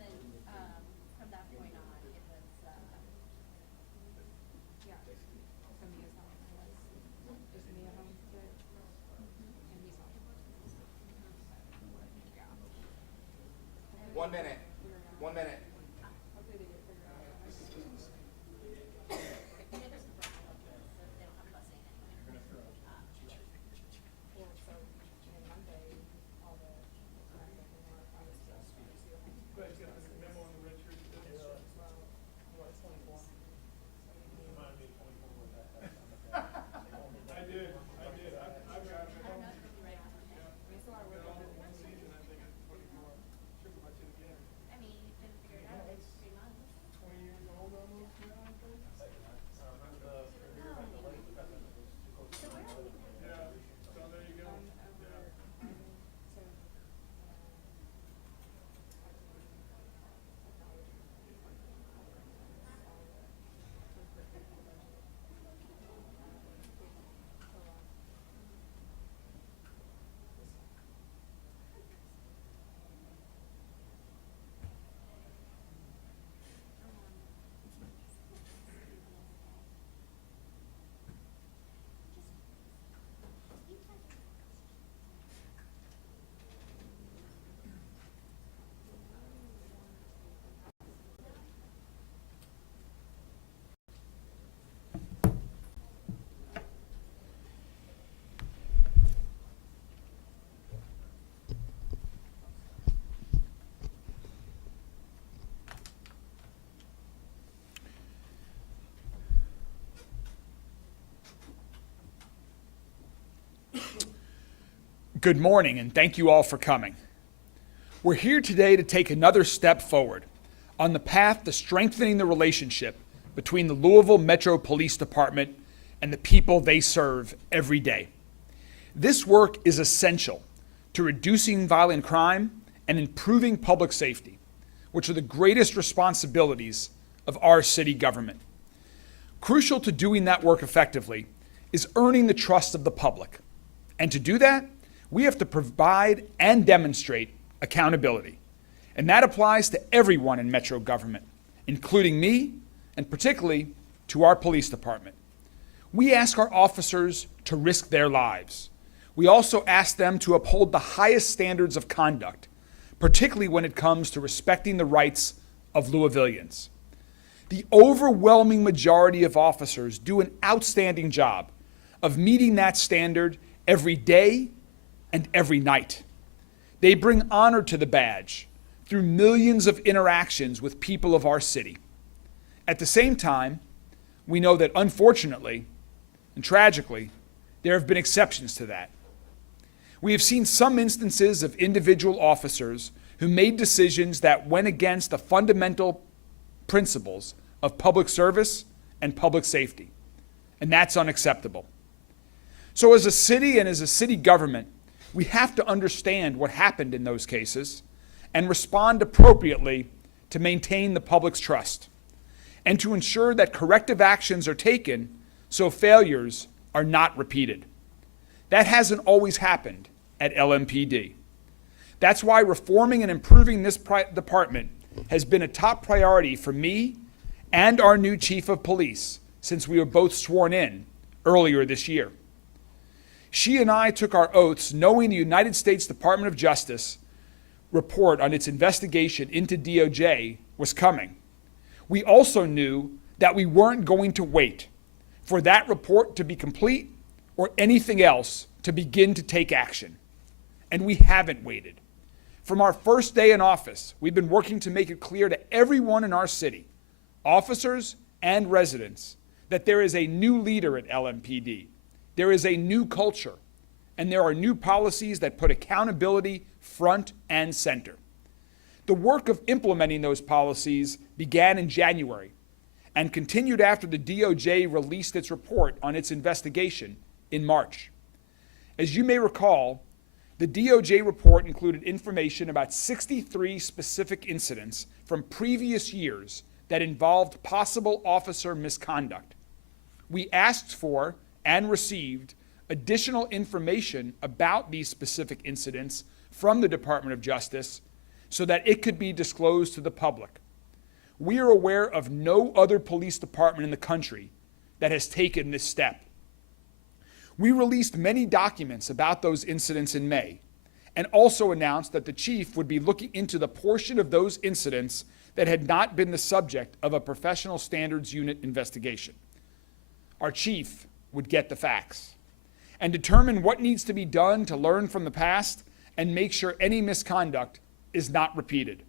then from that point on, it was Yeah. So Mia's home. Is Mia home today? And he's home. Yeah. 1 minute. 1 minute. Hopefully they get figured out. and it was brown, so they don't have busing anyway. Well, so, and Monday, all the, I was just, see what happens. But you got the memo on the red shirt. As well. Well, it's 24. So we can- Remind me of 24 with that. I did. I've got it. I don't know if it'll be right on Monday. I mean, so I Got work all on the it. one season, I think it's 24. Should go back to it again. I mean, you can figure it out in 3 months. 20 years old almost now, I think. So where are we now? Yeah. So there you go. Yeah. So, Good morning, and thank you all for coming. We're here today to take another step forward on the path to strengthening the relationship between the Louisville Metro Police Department and the people they serve every day. This work is essential to reducing violent crime and improving public safety, which are the greatest responsibilities of our city government. Crucial to doing that work effectively is earning the trust of the public. And to do that, we have to provide and demonstrate accountability. And that applies to everyone in Metro government, including me, and particularly to our police department. We ask our officers to risk their lives. We also ask them to uphold the highest standards of conduct, particularly when it comes to respecting the rights of Louisvillians. The overwhelming majority of officers do an outstanding job of meeting that standard every day and every night. They bring honor to the badge through millions of interactions with people of our city. At the same time, we know that unfortunately and tragically, there have been exceptions to that. We have seen some instances of individual officers who made decisions that went against the fundamental principles of public service and public safety, and that's unacceptable. So as a city and as a city government, we have to understand what happened in those cases and respond appropriately to maintain the public's trust and to ensure that corrective actions are taken so failures are not repeated. That hasn't always happened at LMPD. That's why reforming and improving this department has been a top priority for me and our new chief of police since we were both sworn in earlier this year. She and I took our oaths knowing the United States Department of Justice report on its investigation into DOJ was coming. We also knew that we weren't going to wait for that report to be complete or anything else to begin to take action. And we haven't waited. From our first day in office, we've been working to make it clear to everyone in our city, officers and residents, that there is a new leader at LMPD. There is a new culture, and there are new policies that put accountability front and center. The work of implementing those policies began in January and continued after the DOJ released its report on its investigation in March. As you may recall, the DOJ report included information about 63 specific incidents from previous years that involved possible officer misconduct. We asked for and received additional information about these specific incidents from the Department of Justice so that it could be disclosed to the public. We are aware of no other police department in the country that has taken this step. We released many documents about those incidents in May, and also announced that the chief would be looking into the portion of those incidents that had not been the subject of a professional standards unit investigation. Our chief would get the facts and determine what needs to be done to learn from the past and make sure any misconduct is not repeated.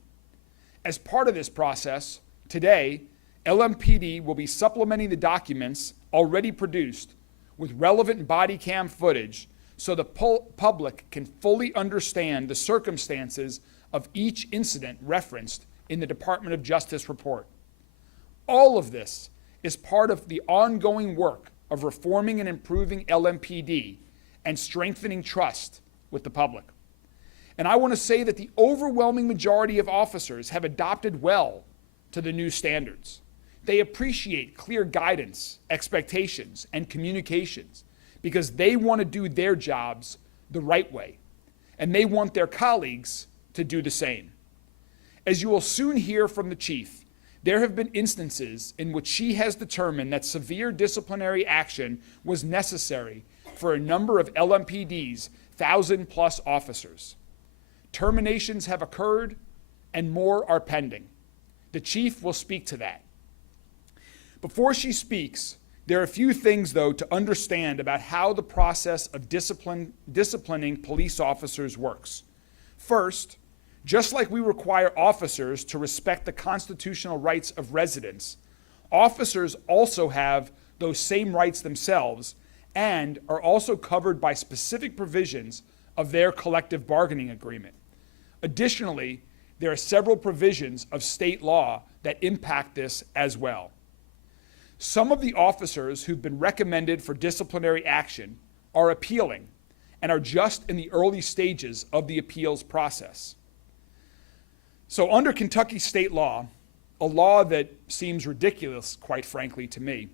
As part of this process, today, LMPD will be supplementing the documents already produced with relevant body cam footage so the public can fully understand the circumstances of each incident referenced in the Department of Justice report. All of this is part of the ongoing work of reforming and improving LMPD and strengthening trust with the public. And I want to say that the overwhelming majority of officers have adopted well to the new standards. They appreciate clear guidance, expectations, and communications because they want to do their jobs the right way, and they want their colleagues to do the same. As you will soon hear from the chief, there have been instances in which she has determined that severe disciplinary action was necessary for a number of LMPD's 1,000+ officers. Terminations have occurred, and more are pending. The chief will speak to that. Before she speaks, there are a few things, though, to understand about how the process of disciplining police officers works. First, just like we require officers to respect the constitutional rights of residents, officers also have those same rights themselves and are also covered by specific provisions of their collective bargaining agreement. Additionally, there are several provisions of state law that impact this as well. Some of the officers who've been recommended for disciplinary action are appealing and are just in the early stages of the appeals process. So under Kentucky state law, a law that seems ridiculous, quite frankly, to me,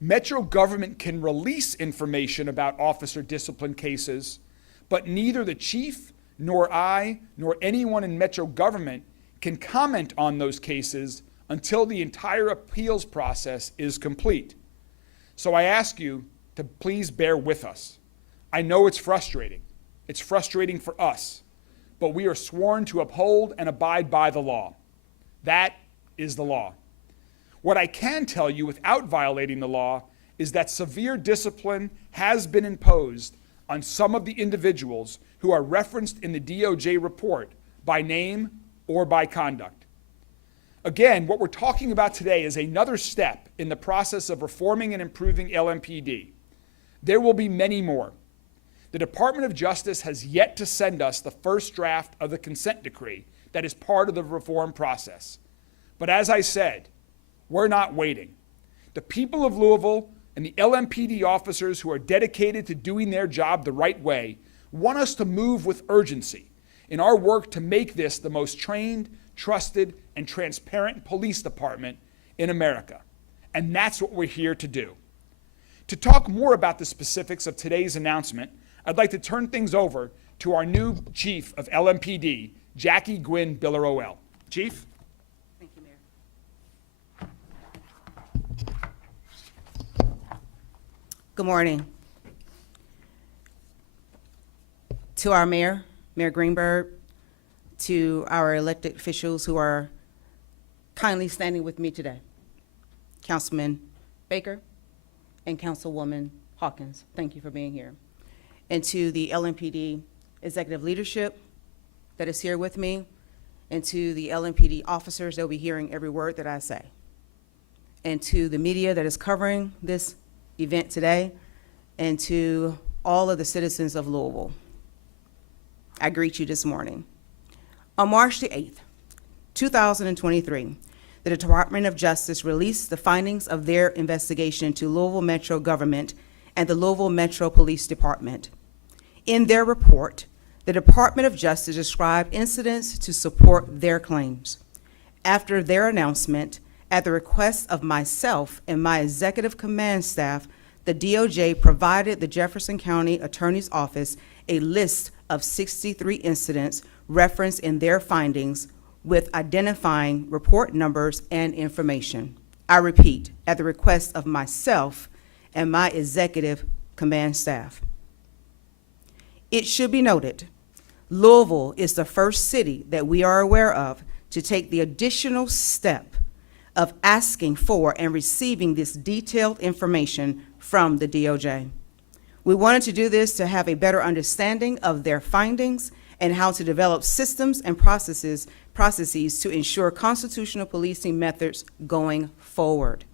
Metro government can release information about officer discipline cases, but neither the chief nor I nor anyone in Metro government can comment on those cases until the entire appeals process is complete. So I ask you to please bear with us. I know it's frustrating. It's frustrating for us, but we are sworn to uphold and abide by the law. That is the law. What I can tell you without violating the law is that severe discipline has been imposed on some of the individuals who are referenced in the DOJ report by name or by conduct. Again, what we're talking about today is another step in the process of reforming and improving LMPD. There will be many more. The Department of Justice has yet to send us the first draft of the consent decree that is part of the reform process. But as I said, we're not waiting. The people of Louisville and the LMPD officers who are dedicated to doing their job the right way want us to move with urgency in our work to make this the most trained, trusted, and transparent police department in America. And that's what we're here to do. To talk more about the specifics of today's announcement, I'd like to turn things over to our new chief of LMPD, Jackie Gwynn Biller-OL. Chief? Thank you, Mayor. Good morning. To our mayor, Mayor Greenberg, to our elected officials who are kindly standing with me today, Councilman Baker and Councilwoman Hawkins, thank you for being here. And to the LMPD executive leadership that is here with me, and to the LMPD officers that will be hearing every word that I say, and to the media that is covering this event today, and to all of the citizens of Louisville, I greet you this morning. On March the 8th, 2023, the Department of Justice released the findings of their investigation to Louisville Metro government and the Louisville Metro Police Department. In their report, the Department of Justice described incidents to support their claims. After their announcement, at the request of myself and my executive command staff, the DOJ provided the Jefferson County Attorney's Office a list of 63 incidents referenced in their findings with identifying report numbers and information. I repeat, at the request of myself and my executive command staff. It should be noted, Louisville is the first city that we are aware of to take the additional step of asking for and receiving this detailed information from the DOJ. We wanted to do this to have a better understanding of their findings and how to develop systems and processes to ensure constitutional policing methods going forward.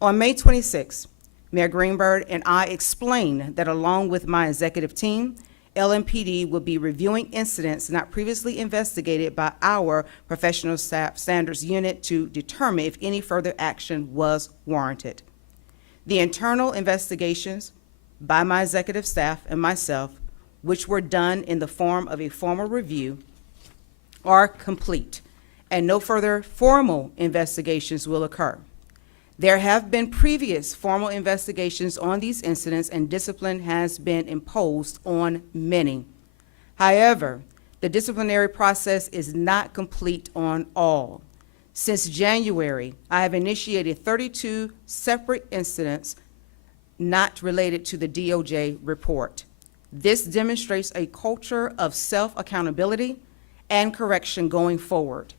On May 26, Mayor Greenberg and I explained that along with my executive team, LMPD will be reviewing incidents not previously investigated by our professional staff standards unit to determine if any further action was warranted. The internal investigations by my executive staff and myself, which were done in the form of a formal review, are complete, and no further formal investigations will occur. There have been previous formal investigations on these incidents, and discipline has been imposed on many. However, the disciplinary process is not complete on all. Since January, I have initiated 32 separate incidents not related to the DOJ report. This demonstrates a culture of self-accountability and correction going forward.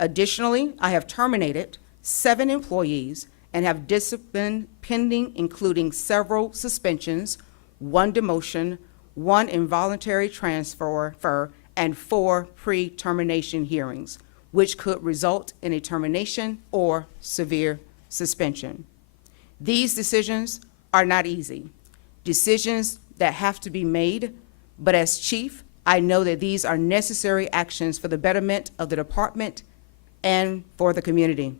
Additionally, I have terminated 7 employees and have discipline pending, including several suspensions, 1 demotion, 1 involuntary transfer, and 4 pre-termination hearings, which could result in a termination or severe suspension. These decisions are not easy, decisions that have to be made, but as chief, I know that these are necessary actions for the betterment of the department and for the community.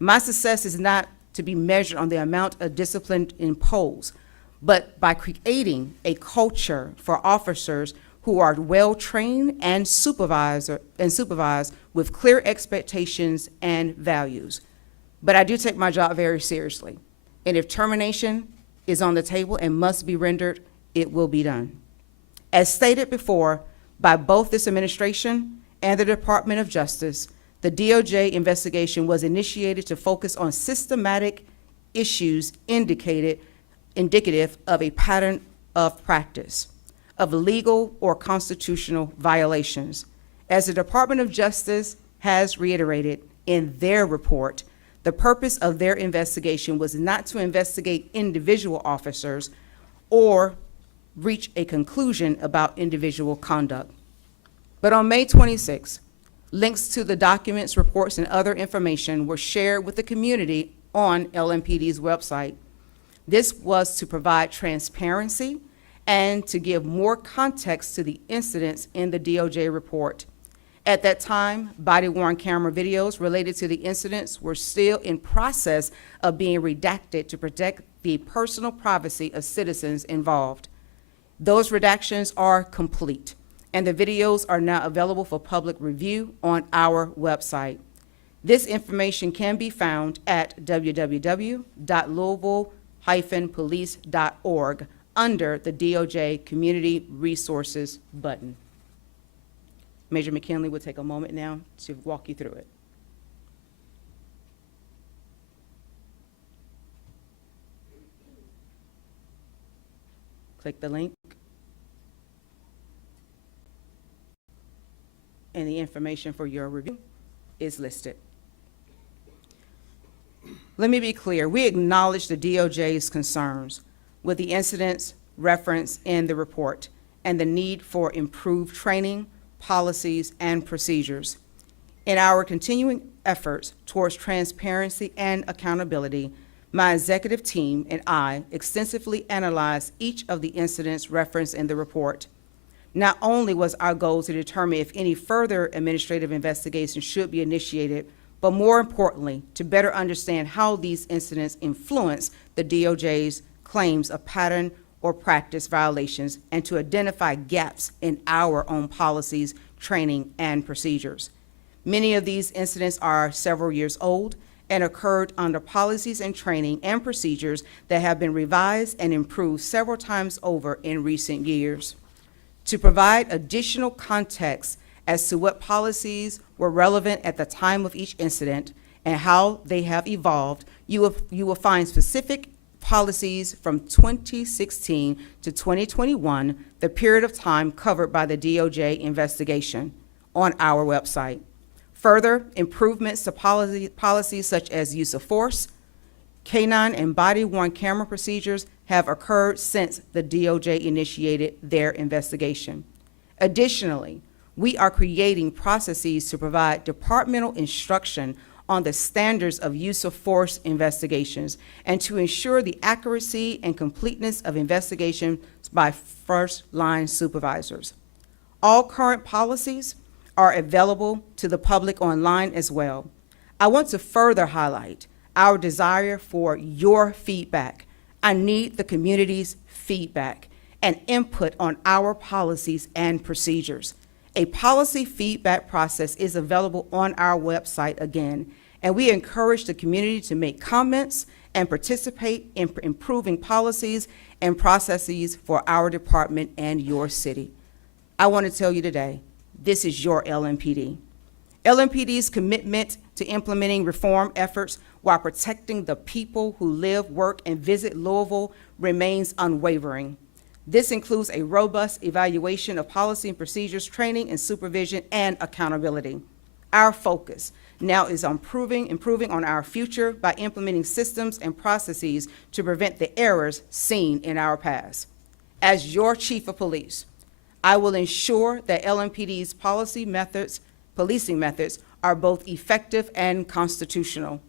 My success is not to be measured on the amount of discipline imposed, but by creating a culture for officers who are well-trained and supervised with clear expectations and values. But I do take my job very seriously, and if termination is on the table and must be rendered, it will be done. As stated before by both this administration and the Department of Justice, the DOJ investigation was initiated to focus on systematic issues indicative of a pattern of practice of legal or constitutional violations. As the Department of Justice has reiterated in their report, the purpose of their investigation was not to investigate individual officers or reach a conclusion about individual conduct. But on May 26, links to the documents, reports, and other information were shared with the community on LMPD's website. This was to provide transparency and to give more context to the incidents in the DOJ report. At that time, body-worn camera videos related to the incidents were still in process of being redacted to protect the personal privacy of citizens involved. Those redactions are complete, and the videos are now available for public review on our website. This information can be found at www.louisville-police.org under the DOJ Community Resources button. Major McKinley will take a moment now to walk you through it. Click the link. And the information for your review is listed. Let me be clear. We acknowledge the DOJ's concerns with the incidents referenced in the report and the need for improved training, policies, and procedures. In our continuing efforts towards transparency and accountability, my executive team and I extensively analyzed each of the incidents referenced in the report. Not only was our goal to determine if any further administrative investigation should be initiated, but more importantly, to better understand how these incidents influence the DOJ's claims of pattern or practice violations, and to identify gaps in our own policies, training, and procedures. Many of these incidents are several years old and occurred under policies and training and procedures that have been revised and improved several times over in recent years. To provide additional context as to what policies were relevant at the time of each incident and how they have evolved, you will find specific policies from 2016 to 2021, the period of time covered by the DOJ investigation, on our website. Further improvements to policies such as use of force, canine and body-worn camera procedures have occurred since the DOJ initiated their investigation. Additionally, we are creating processes to provide departmental instruction on the standards of use of force investigations and to ensure the accuracy and completeness of investigations by first-line supervisors. All current policies are available to the public online as well. I want to further highlight our desire for your feedback. I need the community's feedback and input on our policies and procedures. A policy feedback process is available on our website again, and we encourage the community to make comments and participate in improving policies and processes for our department and your city. I want to tell you today, this is your LMPD. LMPD's commitment to implementing reform efforts while protecting the people who live, work, and visit Louisville remains unwavering. This includes a robust evaluation of policy and procedures, training and supervision, and accountability. Our focus now is on improving on our future by implementing systems and processes to prevent the errors seen in our past. As your chief of police, I will ensure that LMPD's policing methods are both effective and constitutional.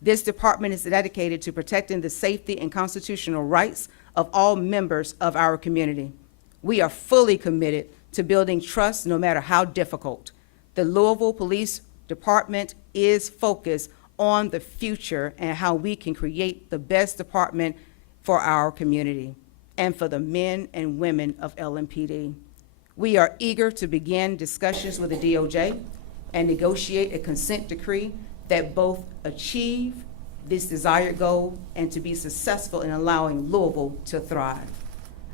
This department is dedicated to protecting the safety and constitutional rights of all members of our community. We are fully committed to building trust no matter how difficult. The Louisville Police Department is focused on the future and how we can create the best department for our community and for the men and women of LMPD. We are eager to begin discussions with the DOJ and negotiate a consent decree that both achieve this desired goal and to be successful in allowing Louisville to thrive.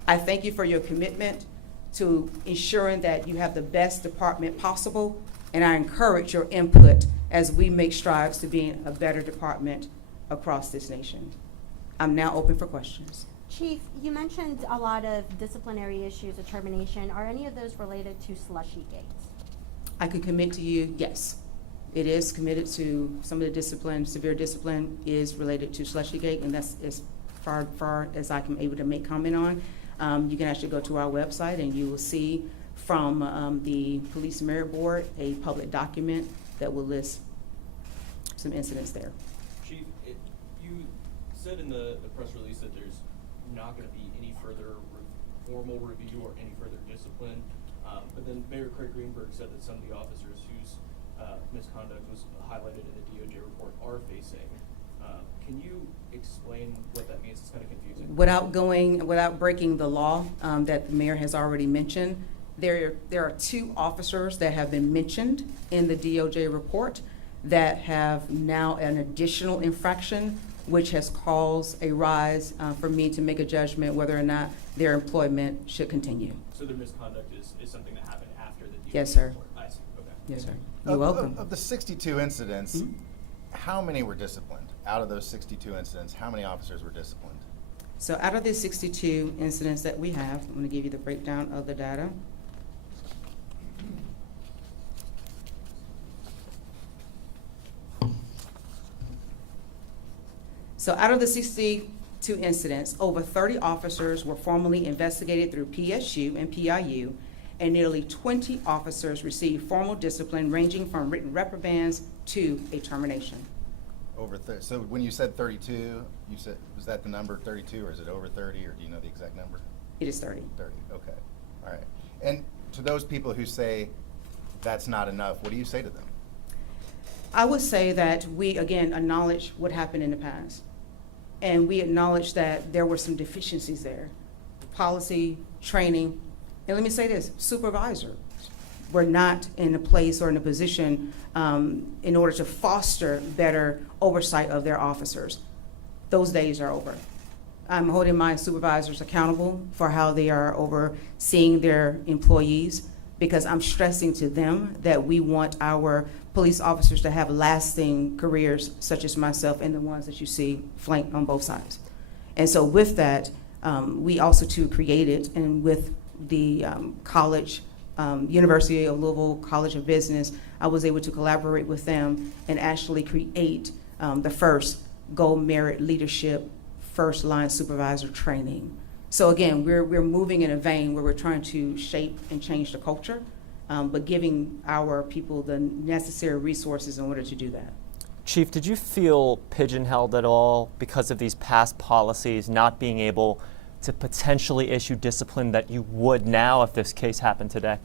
I thank you for your commitment to ensuring that you have the best department possible, and I encourage your input as we make strides to being a better department across this nation. I'm now open for questions. Chief, you mentioned a lot of disciplinary issues of termination. Are any of those related to slushy gates? I could commit to you, yes. It is committed to some of the discipline, severe discipline is related to Slushygate, and that's as far as I can able to make comment on. You can actually go to our website and you will see from the Police Merit Board a public document that will list some incidents there. Chief, you said in the press release that there's not going to be any further formal review or any further discipline, but then Mayor Craig Greenberg said that some of the officers whose misconduct was highlighted in the DOJ report are facing. Can you explain what that means? It's kind of confusing. Without breaking the law that the mayor has already mentioned, there are 2 officers that have been mentioned in the DOJ report that have now an additional infraction, which has caused a rise for me to make a judgment whether or not their employment should continue. So their misconduct is something that happened after the DOJ Yes, sir. report? I see. Okay. Yes, sir. You're welcome. Of the 62 incidents, how many were disciplined? Out of those 62 incidents, how many officers were disciplined? So out of the 62 incidents that we have, I'm going to give you the breakdown of the data. So out of the 62 incidents, over 30 officers were formally investigated through PSU and PIU, and nearly 20 officers received formal discipline ranging from written reprimands to a termination. So when you said 32, you said, was that the number 32, or is it over 30, or do you know the exact number? It is 30. 30, okay, all right. And to those people who say that's not enough, what do you say to them? I would say that we, again, acknowledge what happened in the past. And we acknowledge that there were some deficiencies there. Policy, training, and let me say this, supervisors were not in a place or in a position in order to foster better oversight of their officers. Those days are over. I'm holding my supervisors accountable for how they are overseeing their employees, because I'm stressing to them that we want our police officers to have lasting careers, such as myself and the ones that you see flanked on both sides. And so with that, we also too created, and with the college, University of Louisville College of Business, I was able to collaborate with them and actually create the first Gold Merit Leadership First Line Supervisor Training. So again, we're moving in a vein where we're trying to shape and change the culture, but giving our people the necessary resources in order to do that. Chief, did you feel pigeonholed at all because of these past policies, not being able to potentially issue discipline that you would now if this case happened today?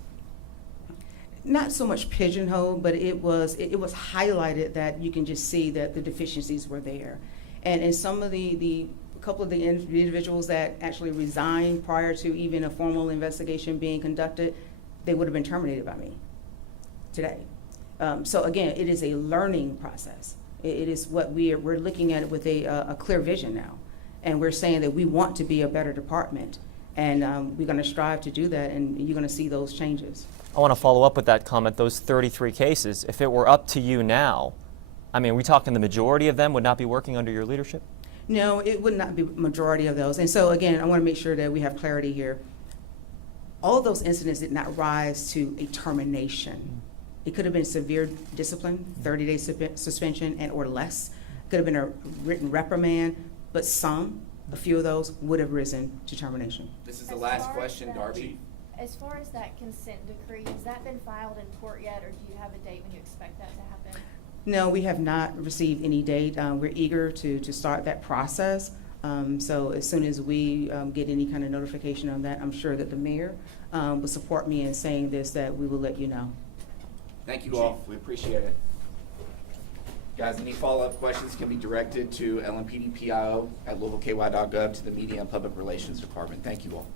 Not so much pigeonholed, but it was highlighted that you can just see that the deficiencies were there. And some of the couple of the individuals that actually resigned prior to even a formal investigation being conducted, they would have been terminated by me today. So again, it is a learning process. It is what we're looking at it with a clear vision now. And we're saying that we want to be a better department. And we're going to strive to do that, and you're going to see those changes. I want to follow up with that comment, those 33 cases. If it were up to you now, I mean, are we talking the majority of them would not be working under your leadership? No, it would not be majority of those. And so again, I want to make sure that we have clarity here. All of those incidents did not rise to a termination. It could have been severe discipline, 30-day suspension and or less. Could have been a written reprimand, but a few of those would have risen to termination. This is the As last far as question, that- Darby. As far as that consent decree, has that been filed in court yet, or do you have a date when you expect that to happen? No, we have not received any date. We're eager to start that process. So as soon as we get any kind of notification on that, I'm sure that the mayor will support me in saying this, that we will let you know. Thank you all. We appreciate it. Guys, any follow-up questions can be directed to LMPD PIO at louisvilleky.gov to the Media and Public Relations Department. Thank you all.